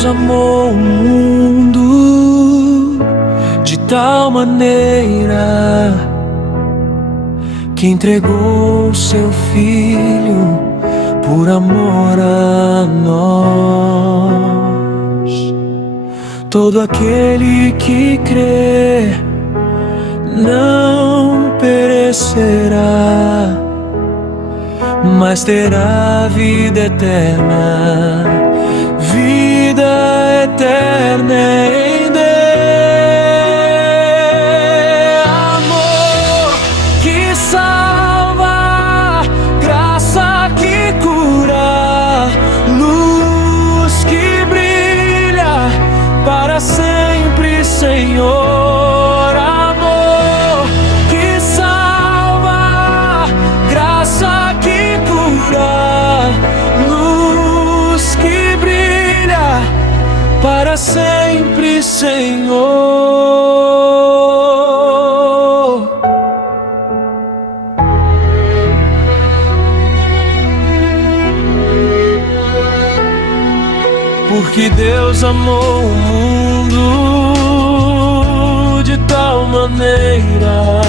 Deus amou o mundo de tal maneira que entregou o seu Filho por amor a nós. Todo aquele que crê não perecerá, mas terá vida eterna. Vida eterna em Deus. Amor que salva, graça que cura, luz que brilha para sempre, Senhor. Amor que salva, graça que cura, luz que brilha para sempre, Senhor. Porque Deus amou o mundo de tal maneira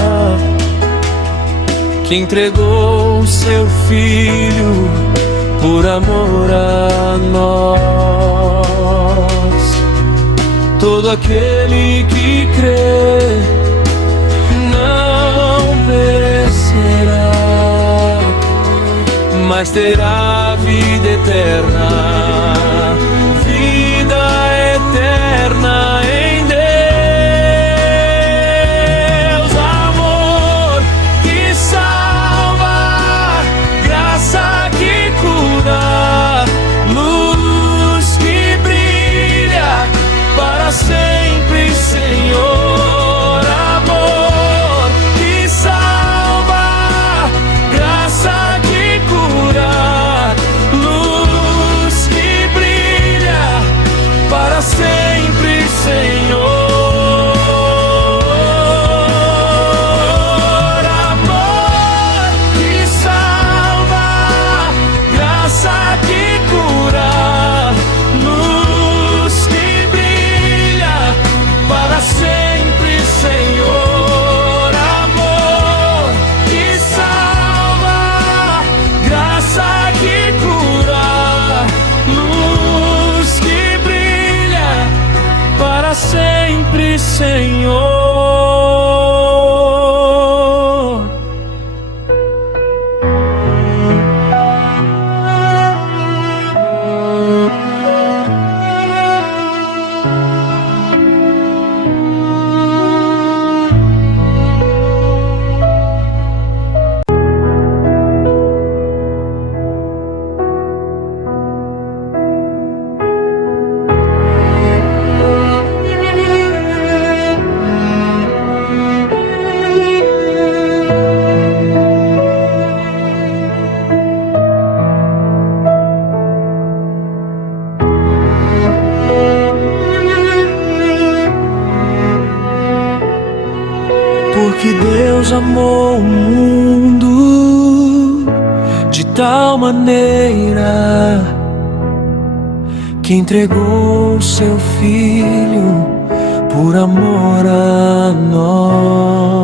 que entregou o seu Filho por amor a nós. Todo aquele que crê não perecerá, mas terá vida eterna. Vida eterna em Deus. Amor que salva, graça que cura, luz que brilha para sempre, Senhor. Amor que salva, graça que cura, luz que brilha para sempre, Senhor. Amor que salva, graça que cura, luz que brilha para sempre, Senhor. Amor que salva, graça que cura, luz que brilha para sempre, Senhor. Porque Deus amou o mundo de tal maneira que entregou o seu Filho por amor a nós.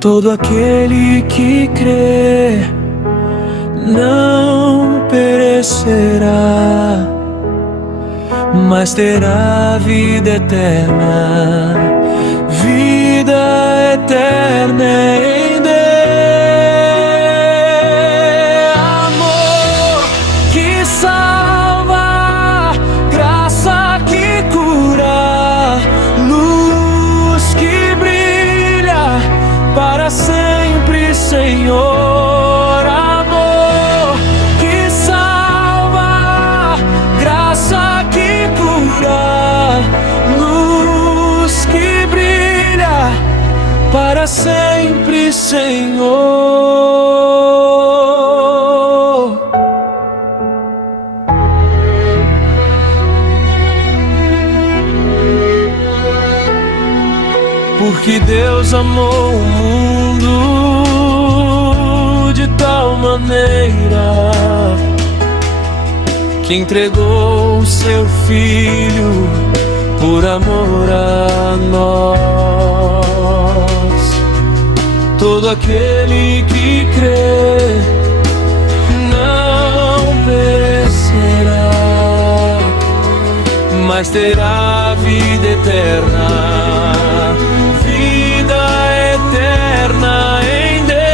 Todo aquele que crê não perecerá, mas terá vida eterna. Vida eterna em Deus. Amor que salva, graça que cura, luz que brilha para sempre, Senhor. Amor que salva, graça que cura, luz que brilha para sempre, Senhor. Porque Deus amou o mundo de tal maneira que entregou o seu Filho por amor a nós. Todo aquele que crê não perecerá, mas terá vida eterna, vida eterna em Deus.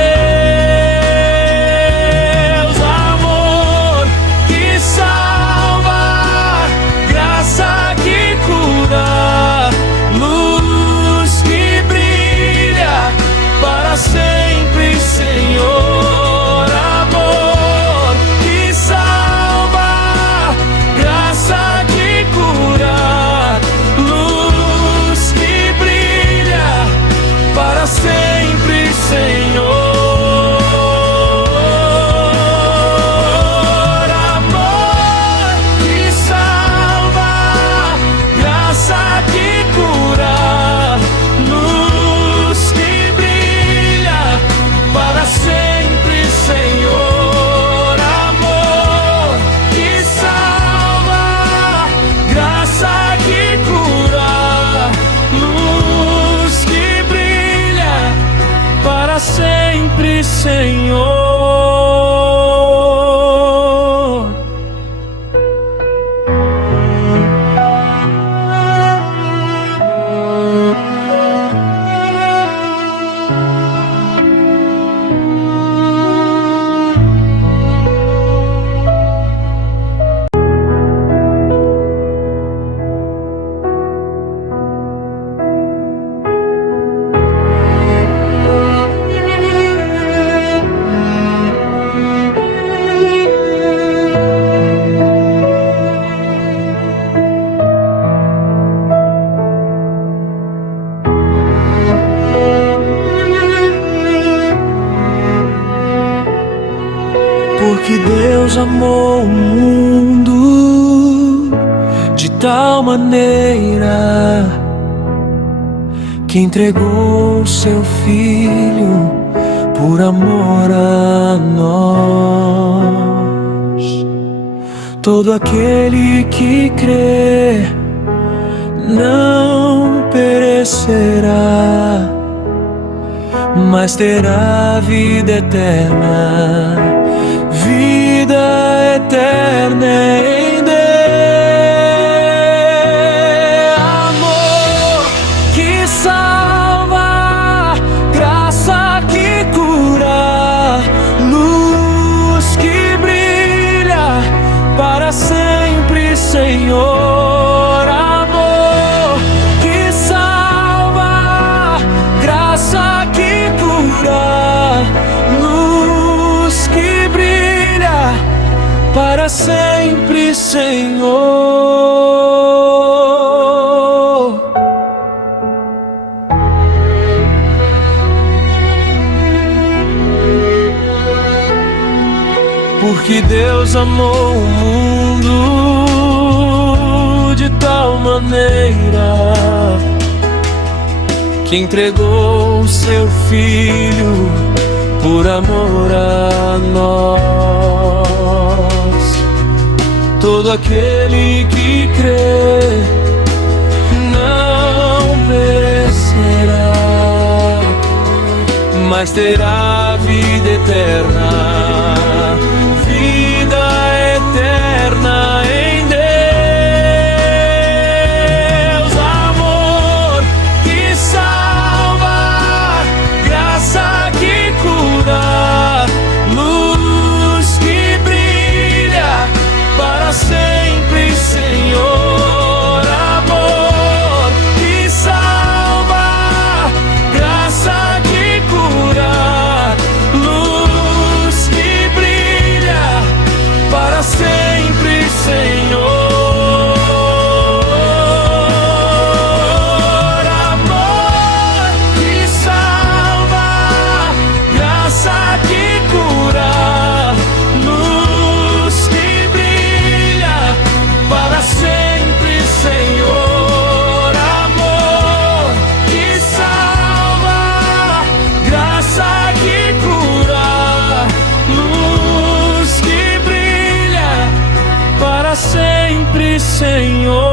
Amor que salva, graça que cura, luz que brilha para sempre, Senhor. Amor que salva, graça que cura, luz que brilha para sempre, Senhor. Amor que salva, graça que cura, luz que brilha para sempre, Senhor. Amor que salva, graça que cura, luz que brilha para sempre, Senhor. Porque Deus amou o mundo de tal maneira que entregou o seu Filho por amor a nós. Todo aquele que crê não perecerá, mas terá vida eterna, vida eterna em Deus. Amor que salva, graça que cura, luz que brilha para sempre, Senhor. Amor que salva, graça que cura, luz que brilha para sempre, Senhor. Porque Deus amou o mundo de tal maneira que entregou o seu Filho por amor a nós. Todo aquele que crê não perecerá, mas terá vida eterna, vida eterna em Deus. Amor que salva, graça que cura, luz que brilha para sempre, Senhor. Amor que salva, graça que cura, luz que Senhor.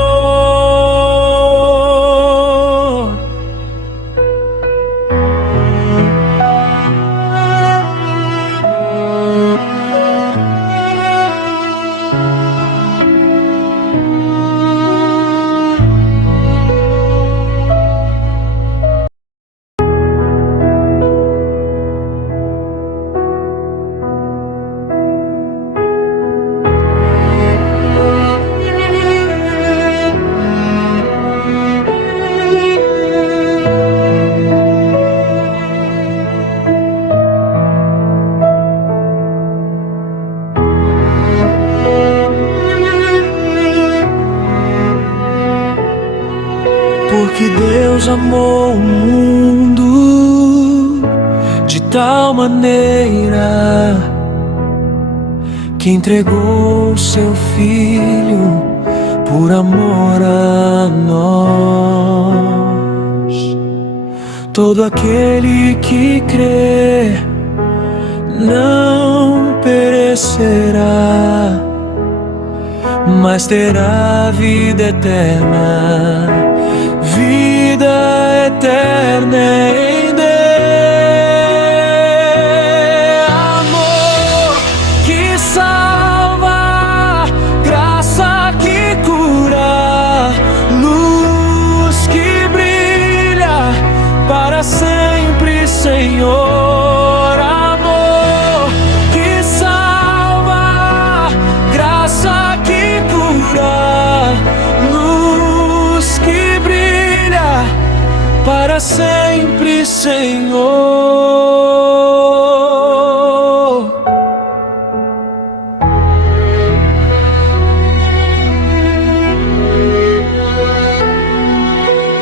Porque Deus amou o mundo de tal maneira que entregou o seu Filho por amor a nós. Todo aquele que crê não perecerá, mas terá vida eterna. Vida eterna em Deus. Amor que salva, graça que cura, luz que brilha para sempre, Senhor. Amor que salva, graça que cura, luz que brilha para sempre, Senhor.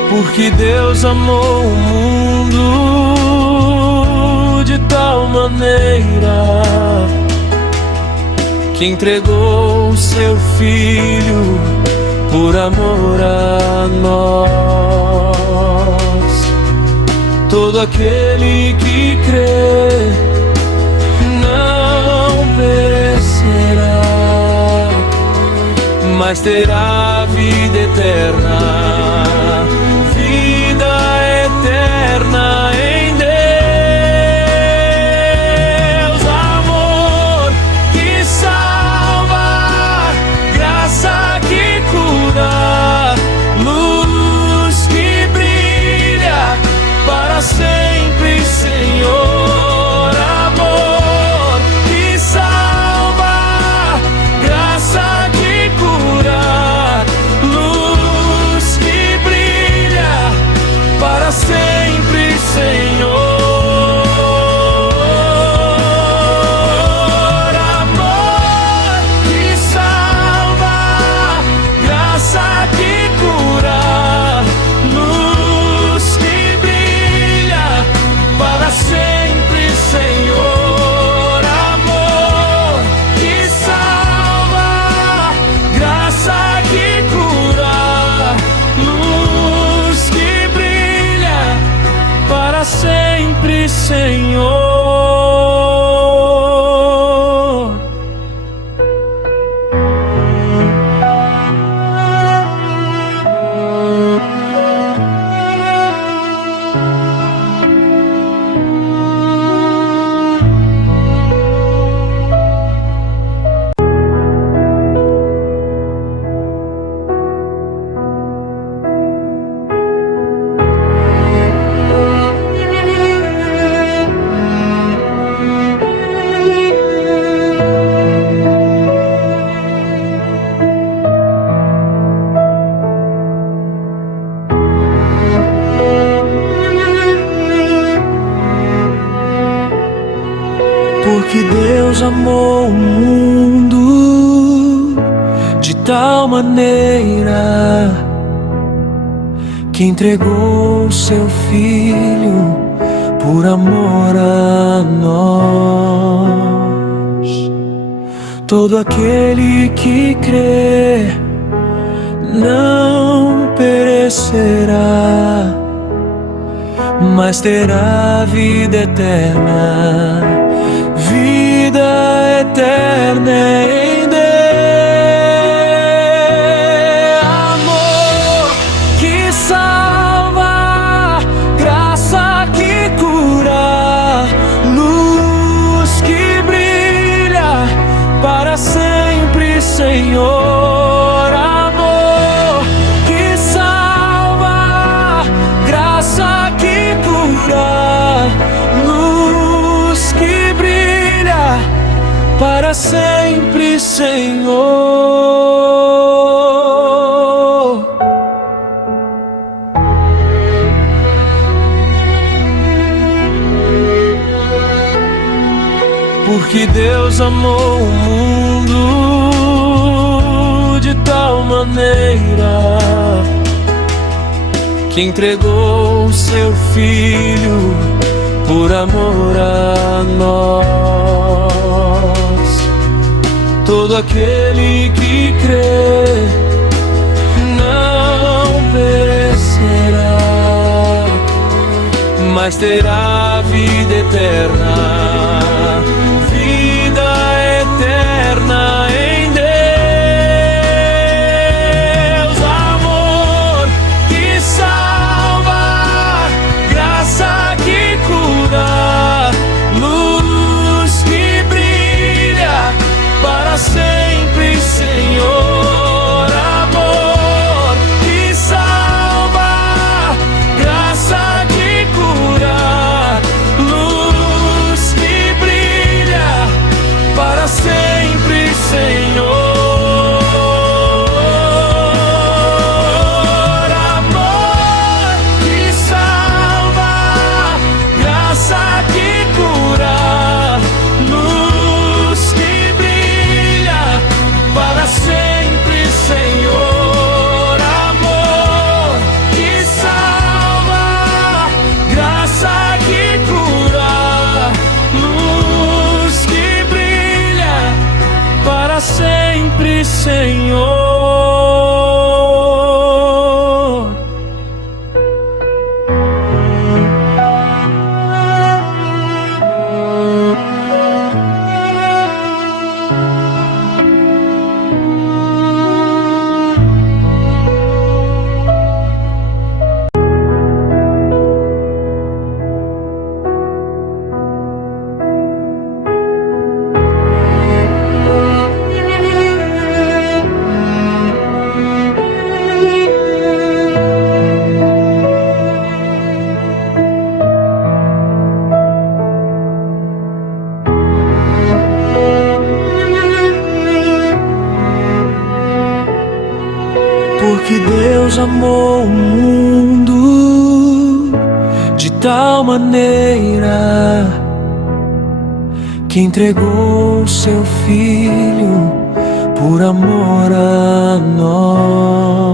Porque Deus amou o mundo de tal maneira que entregou o seu Filho por amor a nós. Todo aquele que crê não perecerá, mas terá vida eterna. Vida eterna em Deus. Amor que salva, graça que cura, luz que brilha para sempre, Senhor. Amor que salva, graça que cura, luz que brilha para sempre, Senhor. Amor que salva, graça que cura, luz que brilha para sempre, Senhor. Amor que salva, graça que cura, luz que brilha para sempre, Senhor. Porque Deus amou o mundo de tal maneira que entregou o seu Filho por amor a nós. Todo aquele que crê não perecerá, mas terá vida eterna. Vida eterna em Deus. sempre, Senhor. Porque Deus amou o mundo de tal maneira que entregou o seu Filho por amor a nós. Todo aquele que crê não perecerá, mas terá vida eterna. Em Deus, amor que salva, graça que cura, luz que brilha para sempre, Senhor. Amor que salva, graça que cura, luz que brilha para sempre, Senhor. Amor que salva, graça que cura, luz que brilha para sempre, Senhor. Amor que salva, graça que cura, luz que brilha para sempre, Senhor. Porque Deus amou o mundo de tal maneira que entregou o seu Filho por amor a nós.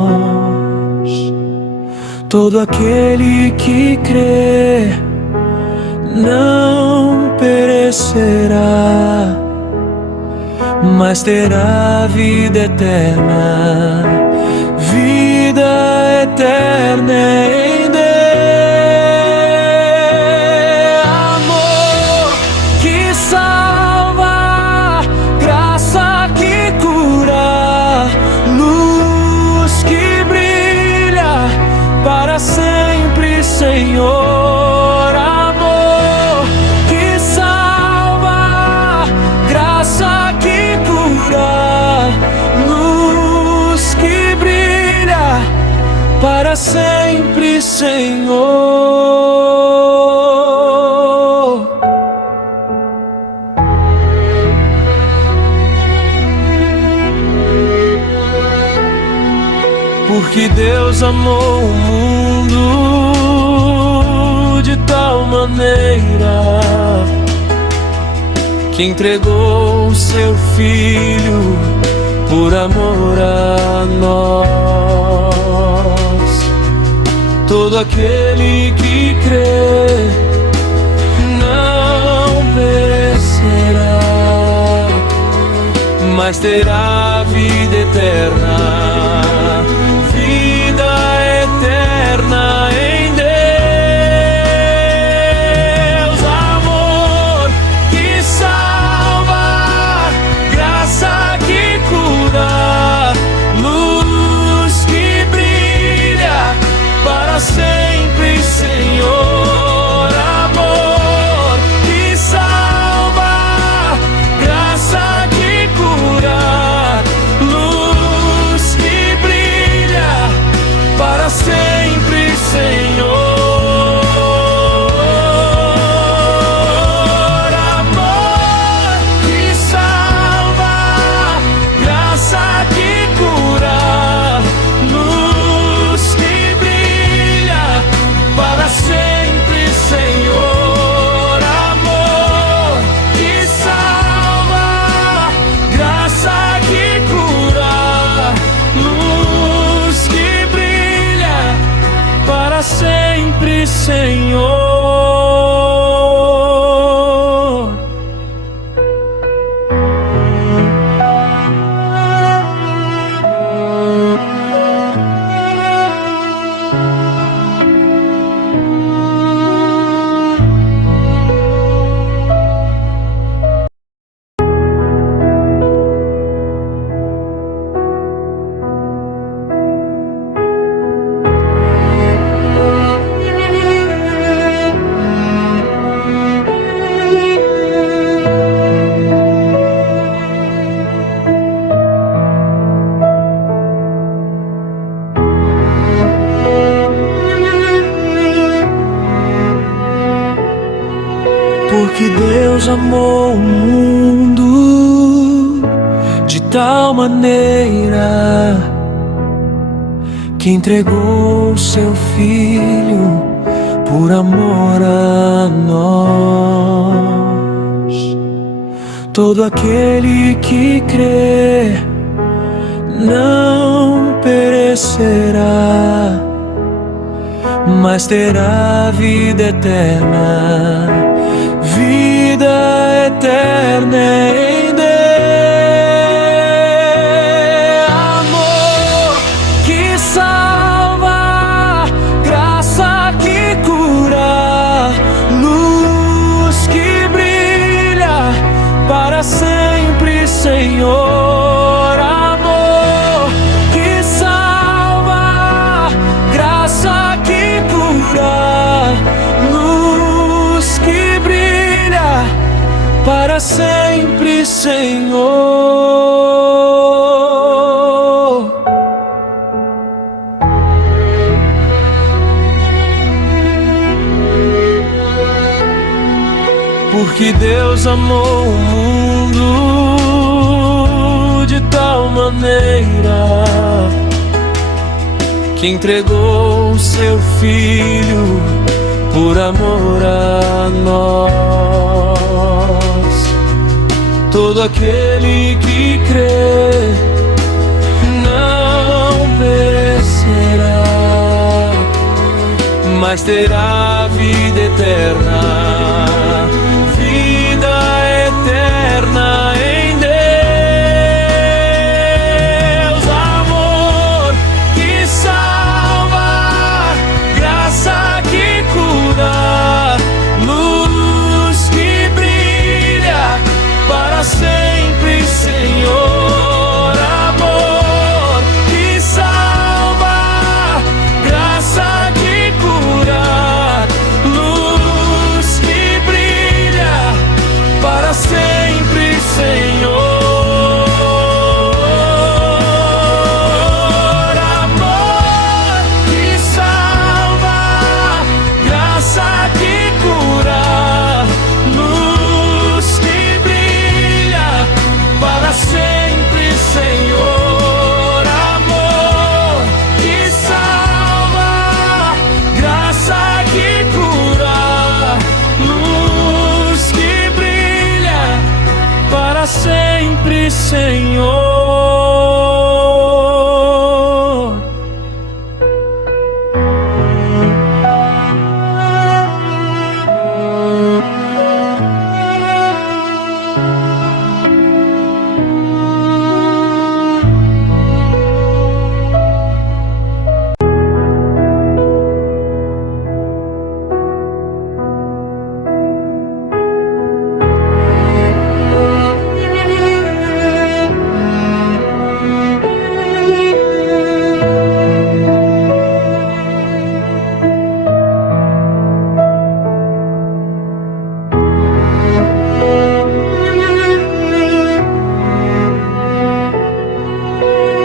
Todo aquele que crê não perecerá, mas terá vida eterna. Vida eterna em Deus. Amor que salva, graça que cura, luz que brilha para sempre, Senhor. Amor que salva, graça que cura, luz que brilha para sempre, Senhor. Porque Deus amou o mundo de tal maneira que entregou o seu Filho por amor a nós. Todo aquele que crê não perecerá, mas terá vida eterna. Vida eterna em Deus. Amor que salva, graça que cura, luz que brilha para sempre, Senhor. Amor que salva, graça que cura, luz que brilha Senhor. Porque Deus amou o mundo de tal maneira que entregou o seu Filho por amor a nós. Todo aquele que crê não perecerá, mas terá vida eterna. Vida eterna em Deus. Amor que salva, graça que cura, luz que brilha para sempre, Senhor. Amor que salva, graça que cura, luz que brilha para sempre, Senhor. Porque Deus amou o mundo de tal maneira que entregou o seu Filho por amor a nós. Todo aquele que crê não perecerá, mas terá vida eterna. Vida eterna em Deus. Amor que salva, graça que cura, luz que brilha para sempre, Senhor. Amor que salva, graça que cura, luz que brilha para sempre, Senhor. Amor que salva, graça que cura, luz que brilha para sempre, Senhor. Amor que salva, graça que cura, luz que brilha para sempre, Senhor.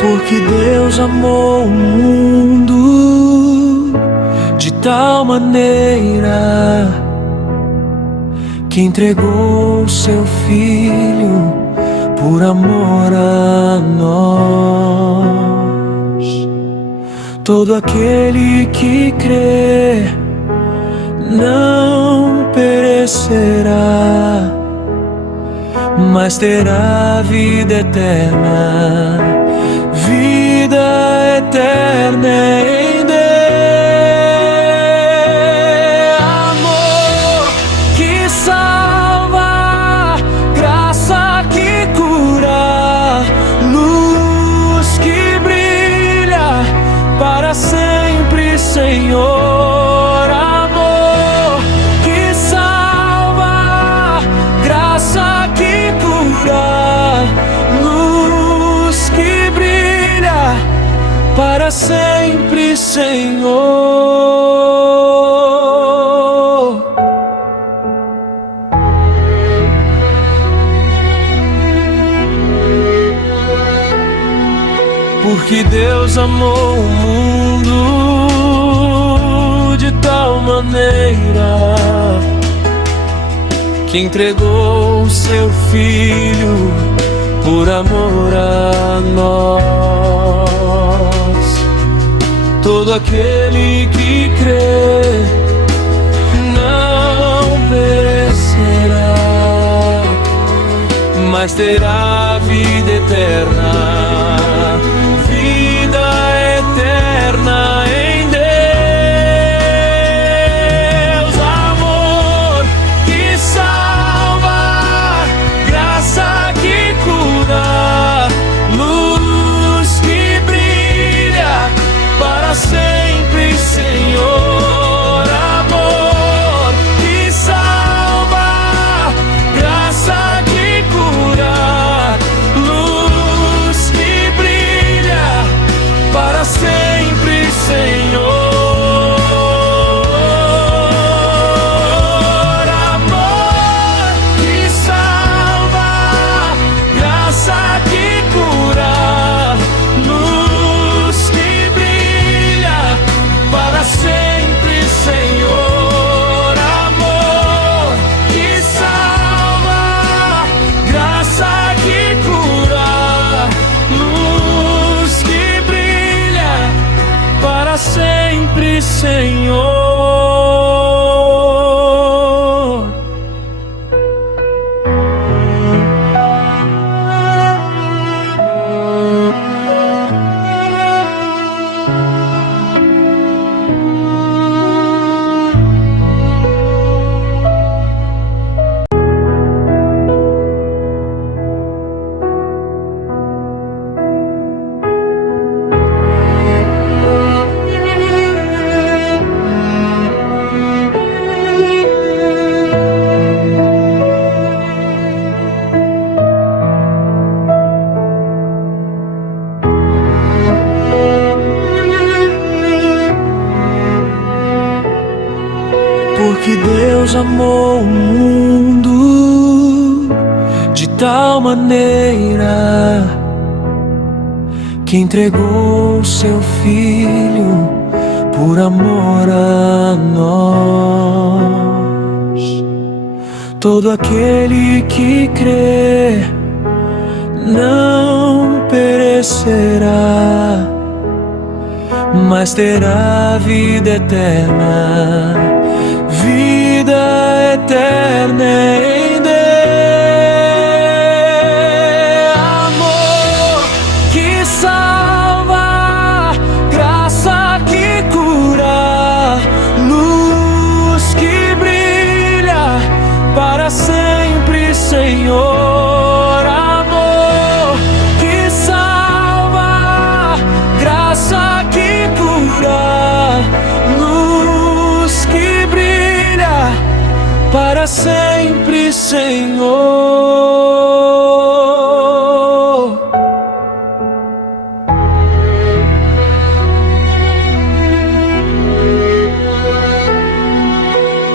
Porque Deus amou o mundo de tal maneira que entregou o seu Filho por amor a nós. Todo aquele que crê não perecerá, mas terá vida eterna. Vida eterna em Deus. para sempre, Senhor. Porque Deus amou o mundo de tal maneira que entregou o seu Filho por amor a nós. Todo aquele que crê não perecerá, mas terá vida eterna. Vida eterna em Deus. Amor que salva, graça que cura, luz que brilha para sempre, Senhor. Amor que salva, graça que cura, luz que brilha para sempre, Senhor. Amor que salva, graça que cura, luz que brilha para sempre, Senhor. Amor que salva, graça que cura, luz que brilha para sempre, Senhor. Porque Deus amou o mundo de tal maneira que entregou o seu Filho por amor a nós. Todo aquele que crê não perecerá, mas terá vida eterna. Vida eterna em Deus. Amor que salva, graça que cura, luz que brilha para sempre, Senhor. Amor que salva, graça que cura, luz que brilha para sempre, Senhor.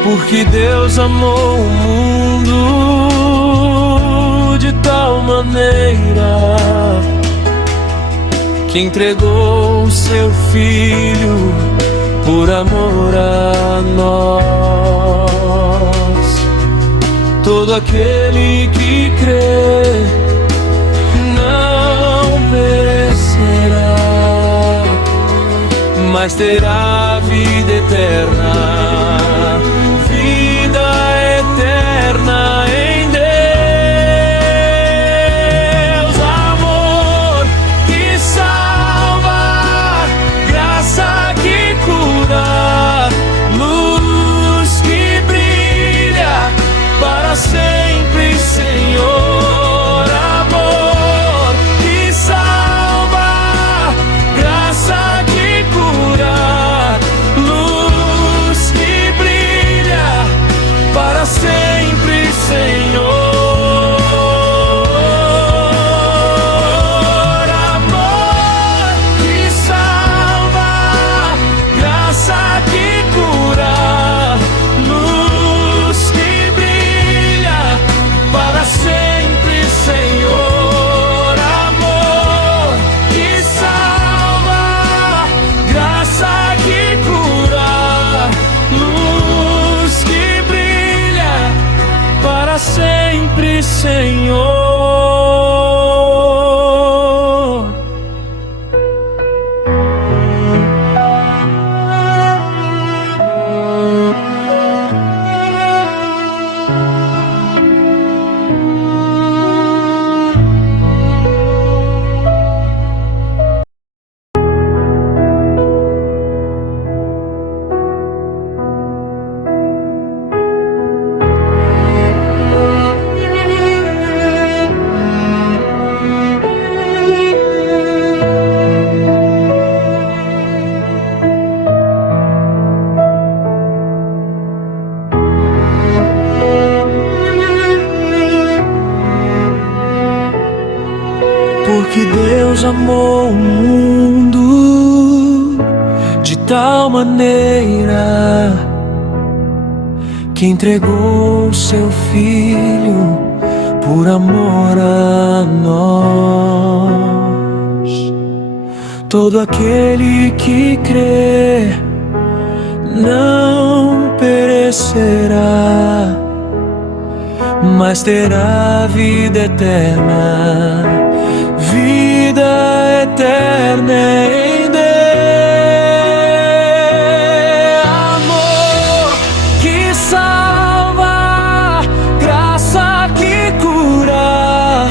Porque Deus amou o mundo de tal maneira que entregou o seu Filho por amor a nós. Todo aquele que crê não perecerá, mas terá vida eterna. Vida eterna em Deus. Amor que salva, graça que cura, luz que brilha para sempre, Senhor. Amor que salva, graça que cura, luz Senhor. Porque Deus amou o mundo de tal maneira que entregou o seu Filho por amor a nós. Todo aquele que crê não perecerá, mas terá vida eterna. Vida eterna em Deus. Amor que salva, graça que cura,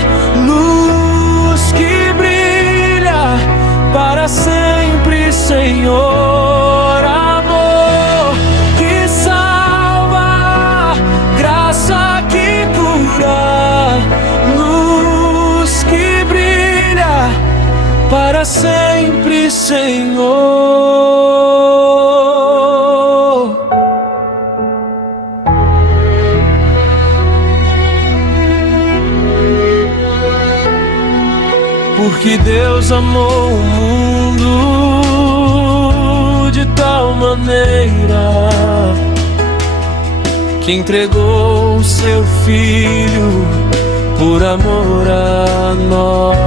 luz que brilha para sempre, Senhor. Amor que salva, graça que cura, luz que brilha para sempre, Senhor. Porque Deus amou o mundo de tal maneira que entregou o seu Filho por amor a nós.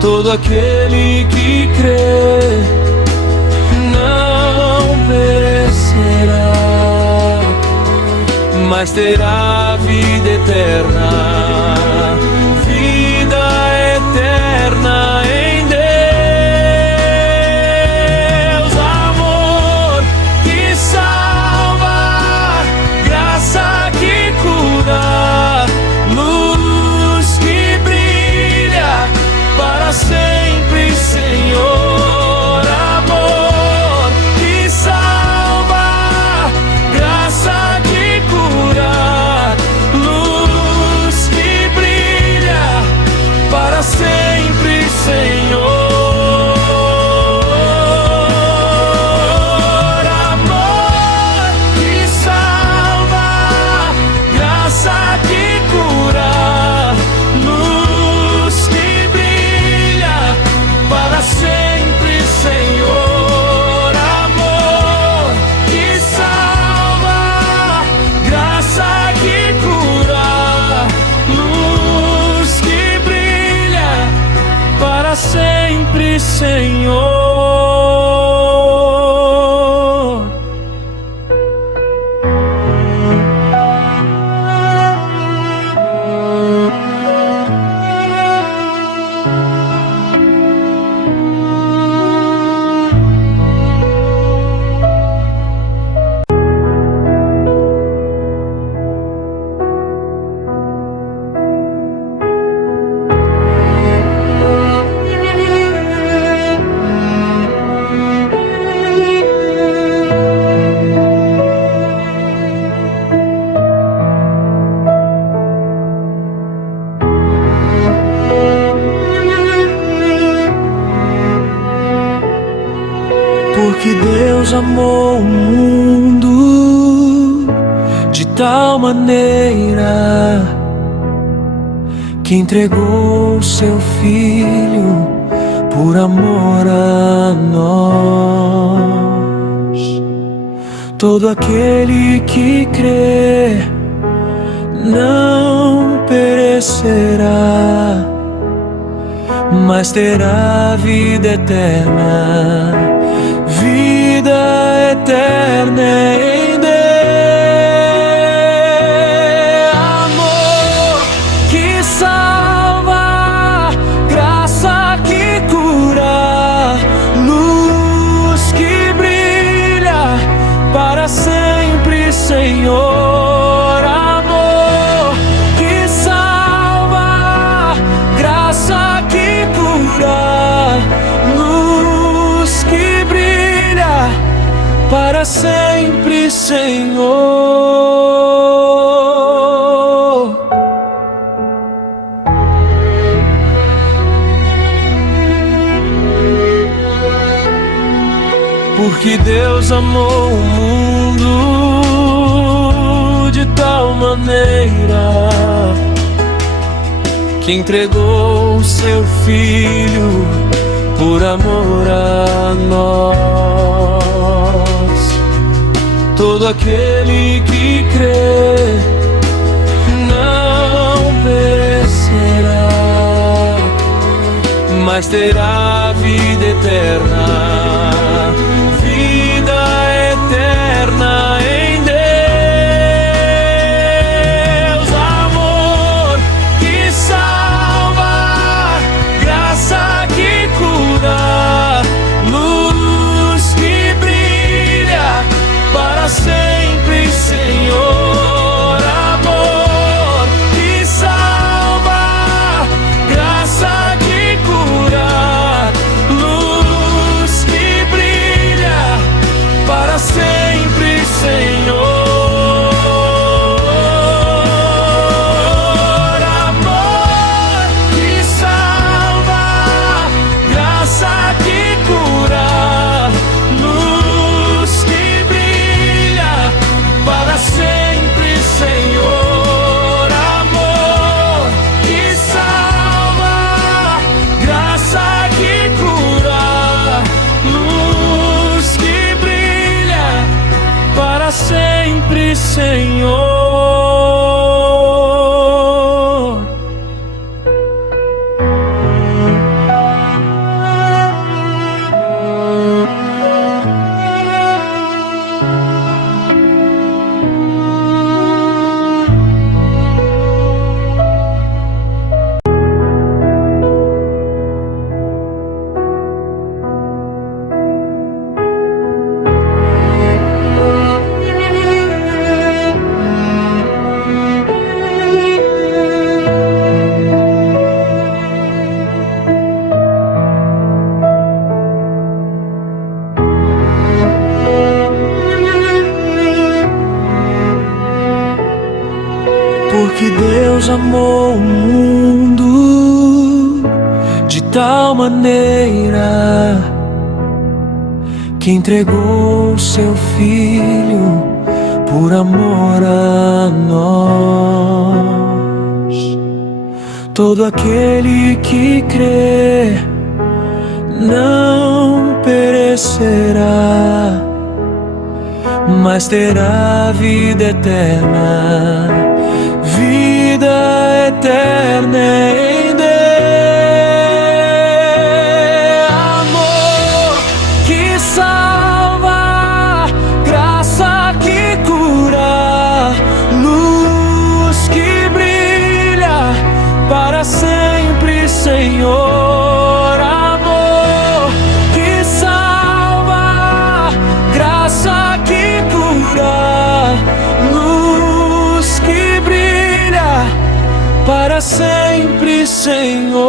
Todo aquele que crê não perecerá, mas terá vida eterna. Vida eterna em Deus. Amor que salva, graça que cura, luz que brilha para sempre, Senhor. Amor que salva, graça que cura, luz que brilha para sempre, Senhor. Amor que salva, graça que cura, luz que brilha para sempre, Senhor. Amor que salva, graça que cura, luz que brilha para sempre, Senhor. Porque Deus amou o mundo de tal maneira que entregou o seu Filho por amor a nós. Todo aquele que crê não perecerá, mas terá vida eterna. Vida eterna em Deus. para sempre, Senhor. Porque Deus amou o mundo de tal maneira que entregou o seu Filho por amor a nós. Todo aquele que crê não perecerá, mas terá vida eterna. Vida eterna em Deus. Amor que salva, graça que cura, luz que brilha para sempre, Senhor. Amor que salva, graça que cura, luz que brilha para sempre, Senhor. Amor que salva, graça que cura, luz que brilha para sempre, Senhor. Amor que salva, graça que cura, luz que brilha para sempre, Senhor. Porque Deus amou o mundo de tal maneira que entregou o seu Filho por amor a nós. Todo aquele que crê não perecerá, mas terá vida eterna. Vida eterna em Deus. Amor que salva, graça que cura, luz que brilha para sempre, Senhor. Amor que salva, graça que cura, luz que brilha para sempre, Senhor.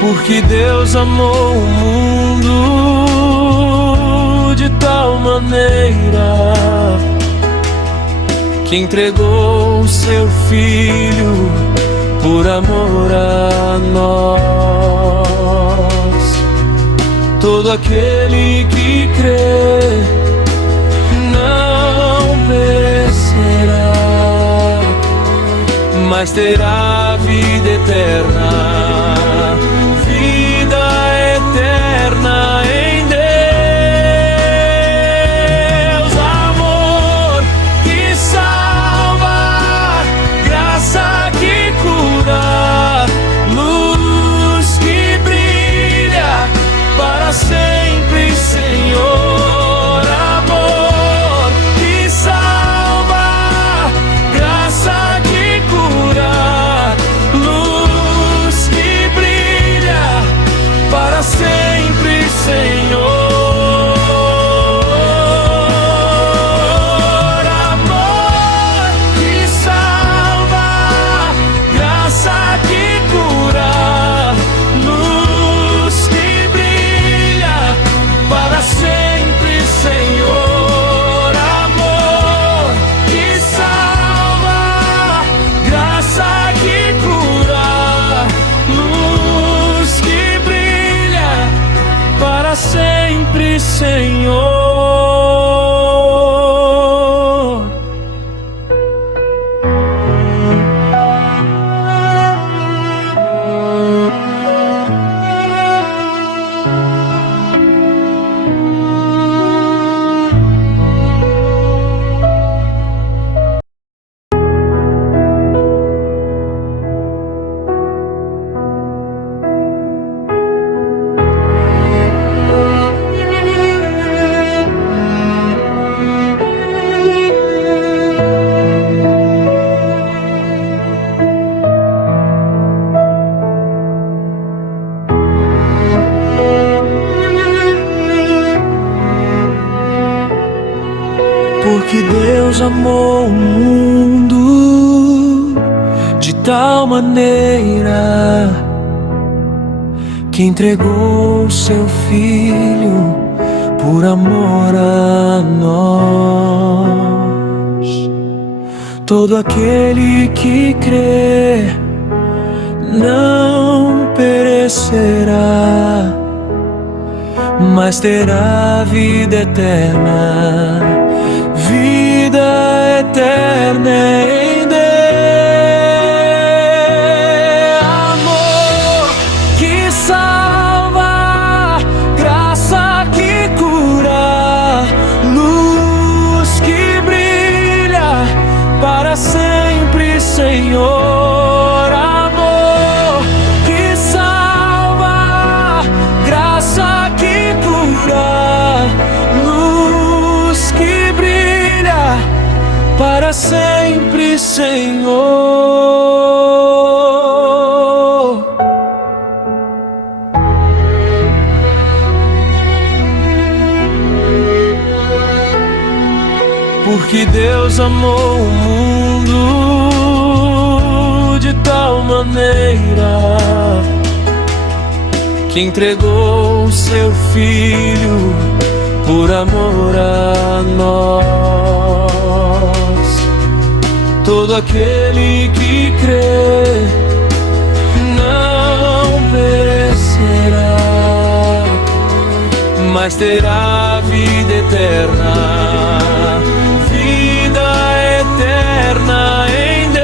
Porque Deus amou o mundo de tal maneira que entregou o seu Filho por amor a nós. Todo aquele que crê não perecerá, mas terá vida eterna. Vida eterna em Deus. Amor que salva, graça que cura, luz que brilha para sempre, Senhor. Amor que salva, graça que cura, luz Porque Deus amou o mundo de tal maneira que entregou o seu Filho por amor a nós. Todo aquele que crê não perecerá, mas terá vida eterna. Vida eterna em Deus. Amor que salva, graça que cura, luz que brilha para sempre, Senhor. Amor que salva, graça que cura, luz que brilha para sempre, Senhor. Porque Deus amou o mundo de tal maneira que entregou o seu Filho por amor a nós. Todo aquele que crê não perecerá, mas terá vida eterna. Vida eterna em Deus.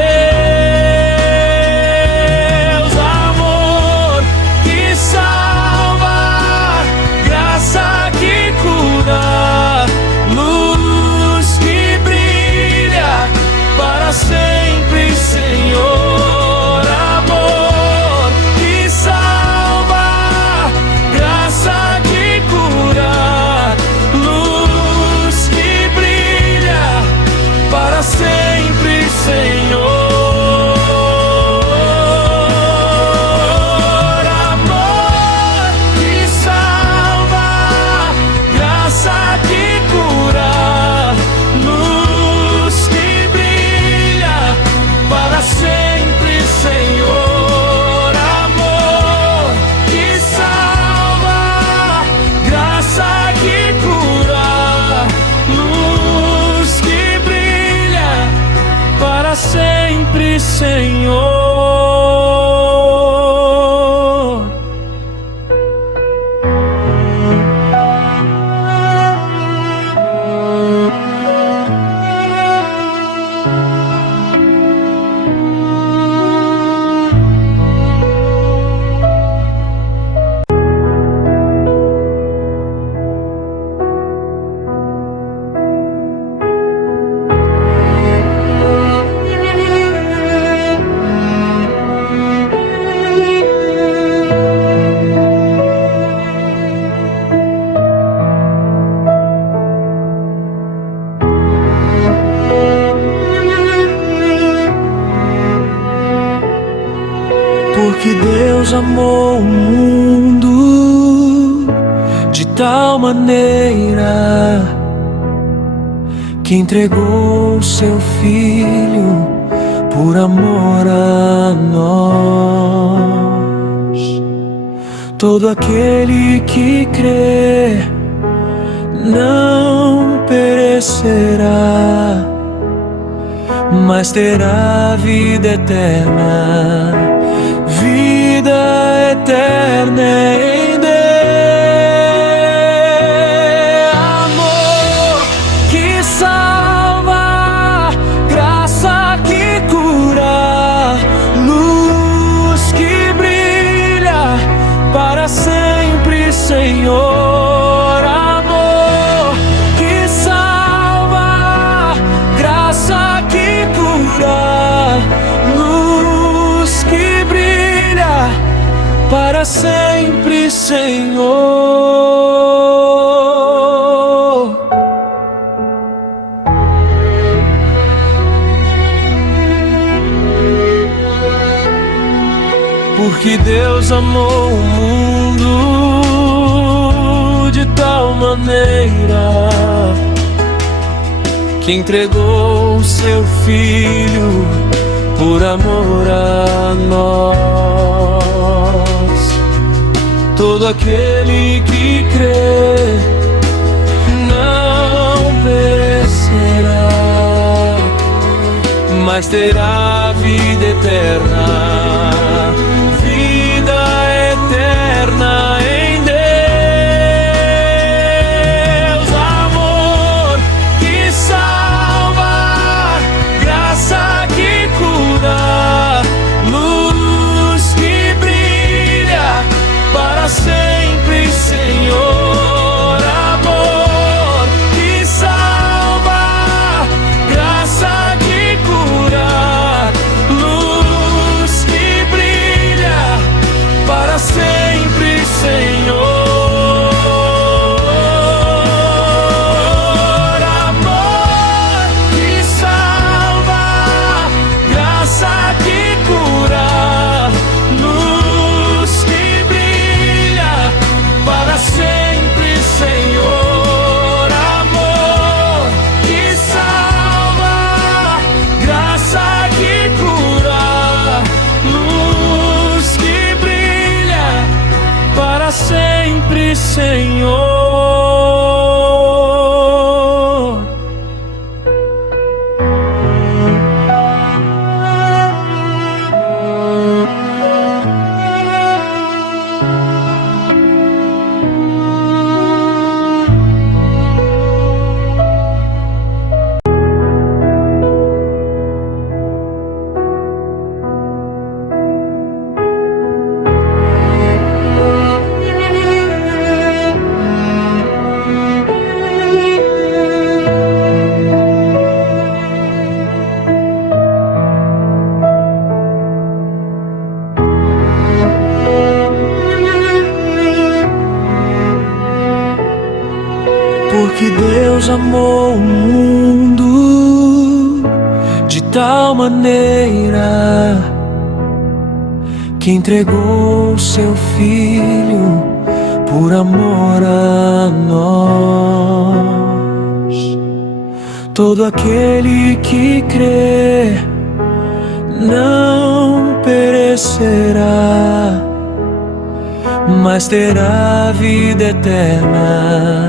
Amor que salva, graça que cura, luz que brilha para sempre, Senhor. Amor que salva, graça que cura, luz que brilha para sempre, Senhor. Amor que salva, graça que cura, luz que brilha para sempre, Senhor. Amor que salva, graça que cura, luz que brilha para sempre, Senhor. Porque Deus amou o mundo de tal maneira que entregou o seu Filho por amor a nós. Todo aquele que crê não perecerá, mas terá vida eterna. Vida eterna em Deus. Amor que salva, graça que cura, luz que brilha para sempre, Senhor. Amor que salva, graça que cura, luz que brilha para sempre, Senhor. Porque Deus amou o mundo de tal maneira que entregou seu Filho por amor a nós. Todo aquele que crê não perecerá, mas terá vida eterna, vida eterna em Deus. Amor que salva, graça que cura, luz que brilha para sempre, Senhor. Amor que salva, graça que cura, luz que brilha para sempre, Senhor. Amor que salva, graça que cura, luz que brilha para sempre, Senhor. Amor que salva, graça que cura, luz que brilha para sempre, Senhor. Porque Deus amou o mundo de tal maneira que entregou o seu Filho por amor a nós. Todo aquele que crê não perecerá, mas terá vida eterna,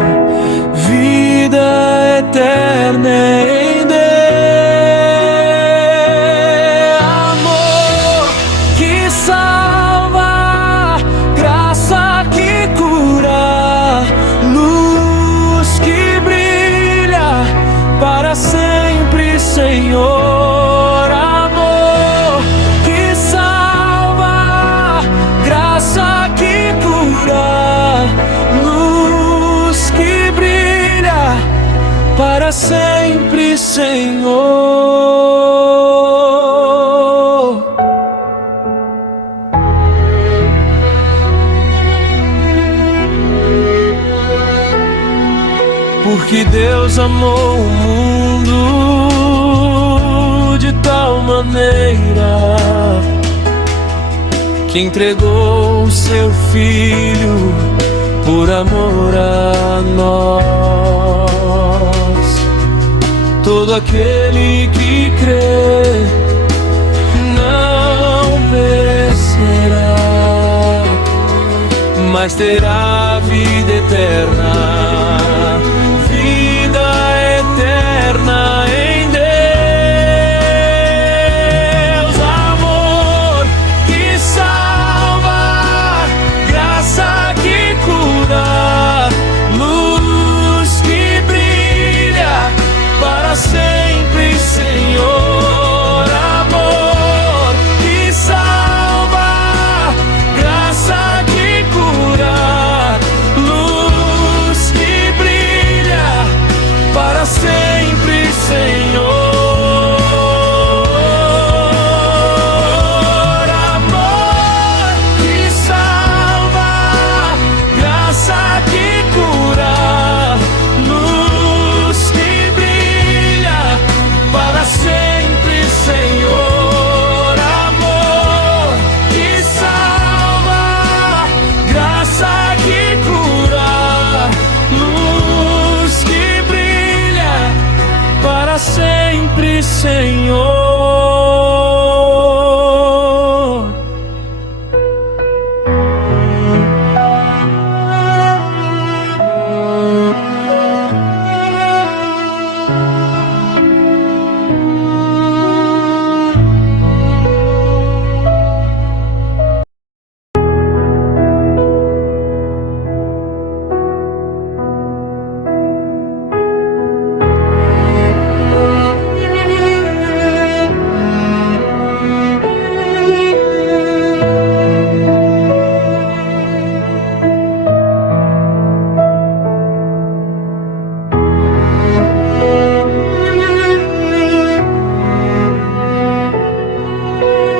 vida eterna em Deus. Amor que salva, graça que cura, luz que brilha para sempre, Senhor. Amor que salva, graça que cura, luz que brilha para sempre, Senhor. Porque Deus amou o mundo de tal maneira que entregou o seu Filho por amor a nós. Todo aquele que crê não perecerá, mas terá vida eterna, vida eterna em Deus. Amor que salva, graça que cura, luz que brilha para sempre, Senhor. Amor que salva, graça que cura, luz que sempre, Senhor.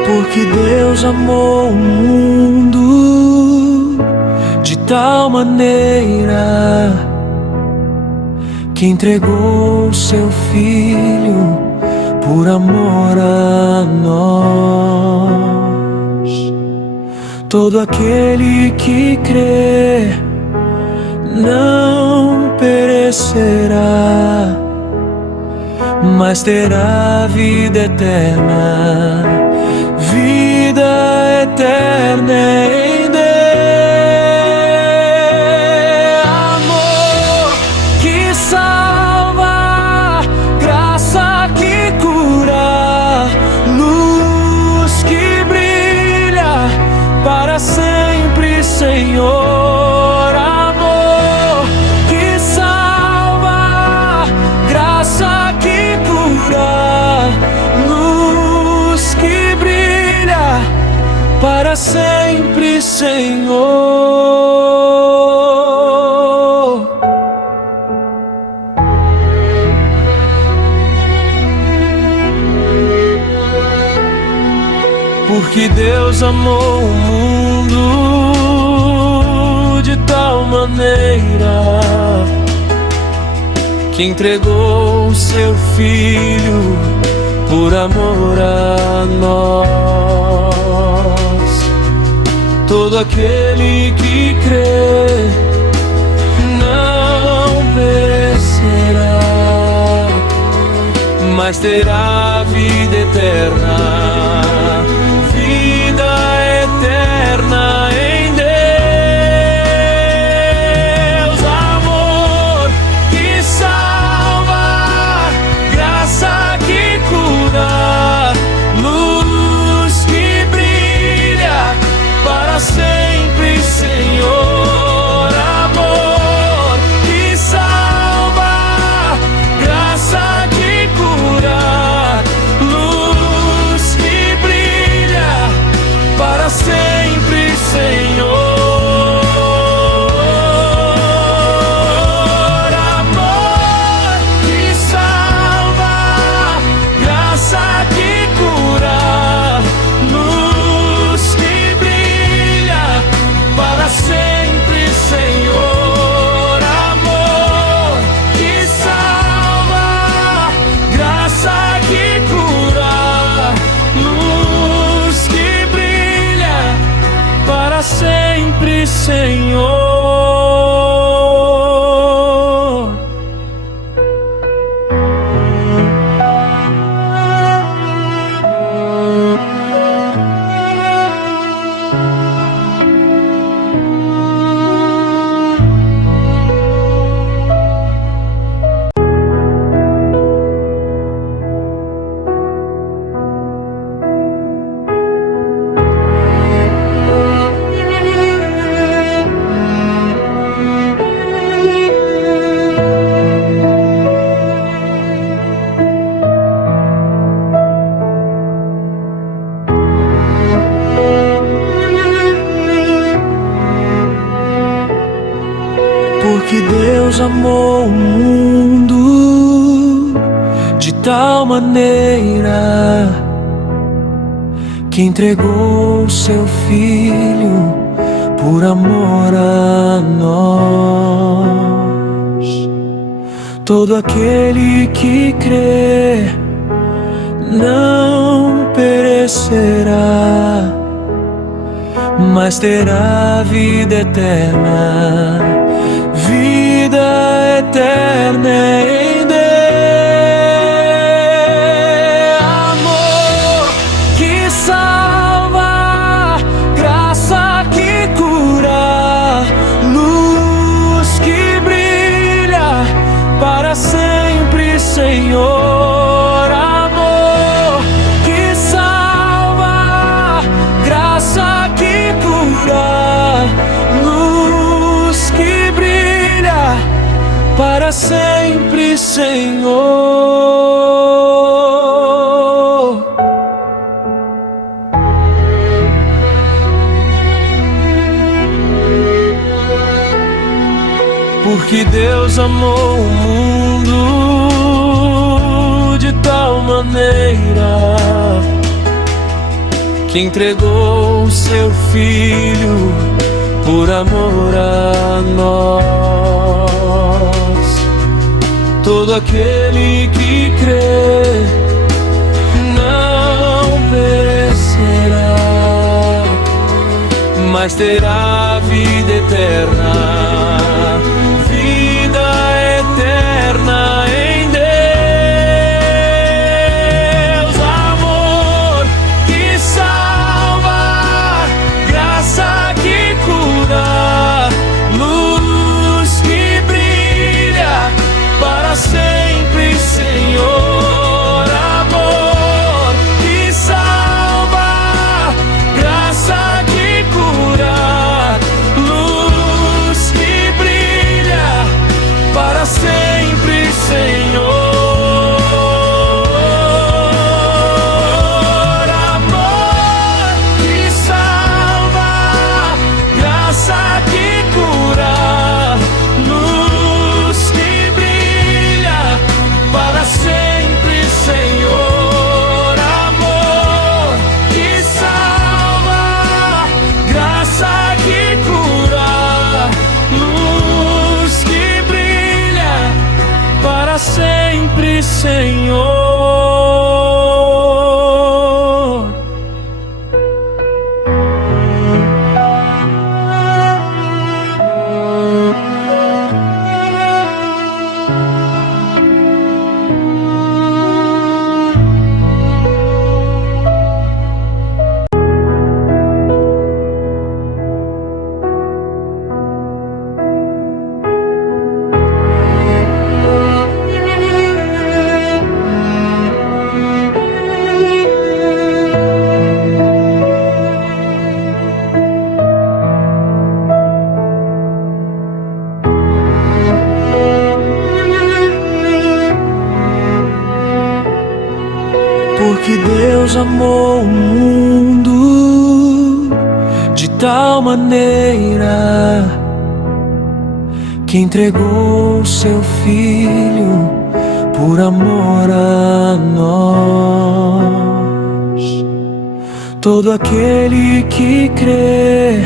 Porque Deus amou o mundo de tal maneira que entregou o seu Filho por amor a nós. Todo aquele que crê não perecerá, mas terá vida eterna. Vida eterna em Deus. Amor que salva, graça que cura, luz que brilha para sempre, Senhor. Amor que salva, graça que cura, luz que brilha para sempre, Senhor. Porque Deus amou o mundo de tal maneira que entregou o seu Filho por amor a nós. Todo aquele que crê não perecerá, mas terá vida eterna. Vida eterna em Deus. Amor que salva, graça que cura, luz que brilha para sempre, Senhor. Amor que salva, graça que cura, luz que brilha para sempre, Senhor. Amor que salva, graça que cura, luz que brilha para sempre, Senhor. Amor que salva, graça que cura, luz que brilha para sempre, Senhor. Porque Deus amou o mundo de tal maneira que entregou o seu Filho por amor a nós. Todo aquele que crê não perecerá, mas terá vida eterna. Vida eterna em Deus. Deus amou o mundo de tal maneira que entregou o seu Filho por amor a nós. Todo aquele que crê não perecerá, mas terá vida eterna, vida eterna em Deus. Amor que salva, graça que cura, luz que brilha para sempre, Senhor. Amor que salva, graça que cura, luz que brilha para sempre, Senhor. Amor que salva, graça que cura, luz que brilha para sempre, Senhor. Amor que salva, graça que cura, luz que brilha para sempre, Senhor. Porque Deus amou o mundo de tal maneira que entregou o seu Filho por amor a nós. Todo aquele que crê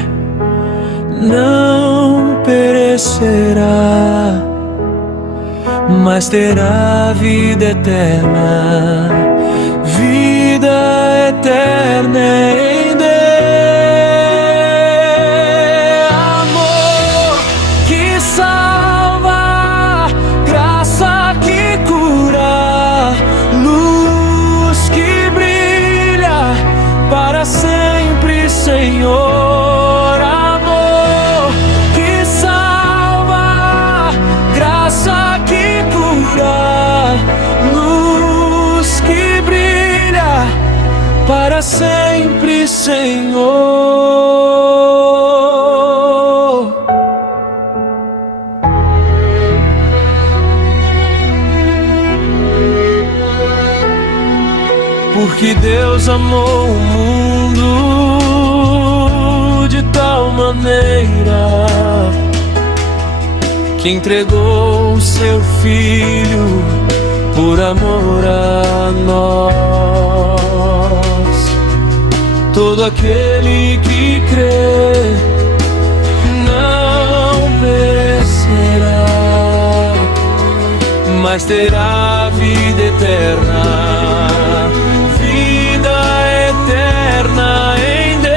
não perecerá, mas terá vida eterna, vida eterna em Deus. Amor que salva, graça que cura, luz que brilha para sempre, Senhor. Amor que salva, graça que cura, luz que brilha para sempre, Senhor. Porque Deus amou o mundo de tal maneira que entregou o seu Filho por amor a nós. Todo aquele que crê não perecerá, mas terá vida eterna, vida eterna em Deus.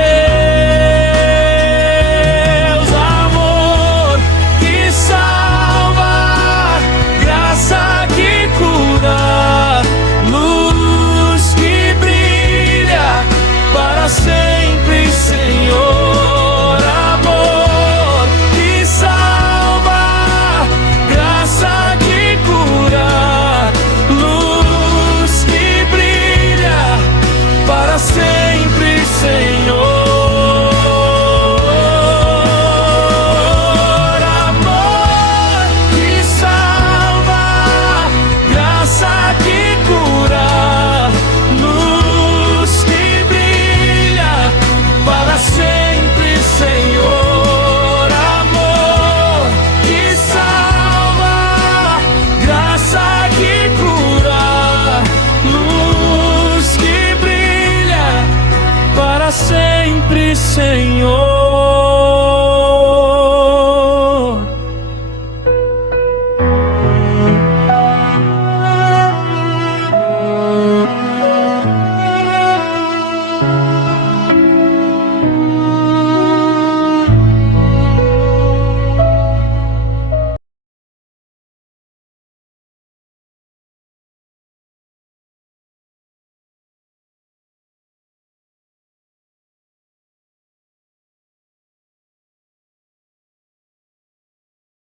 Amor que salva, graça que cura, luz que brilha para sempre, Senhor. Amor que salva, graça que cura, luz Senhor.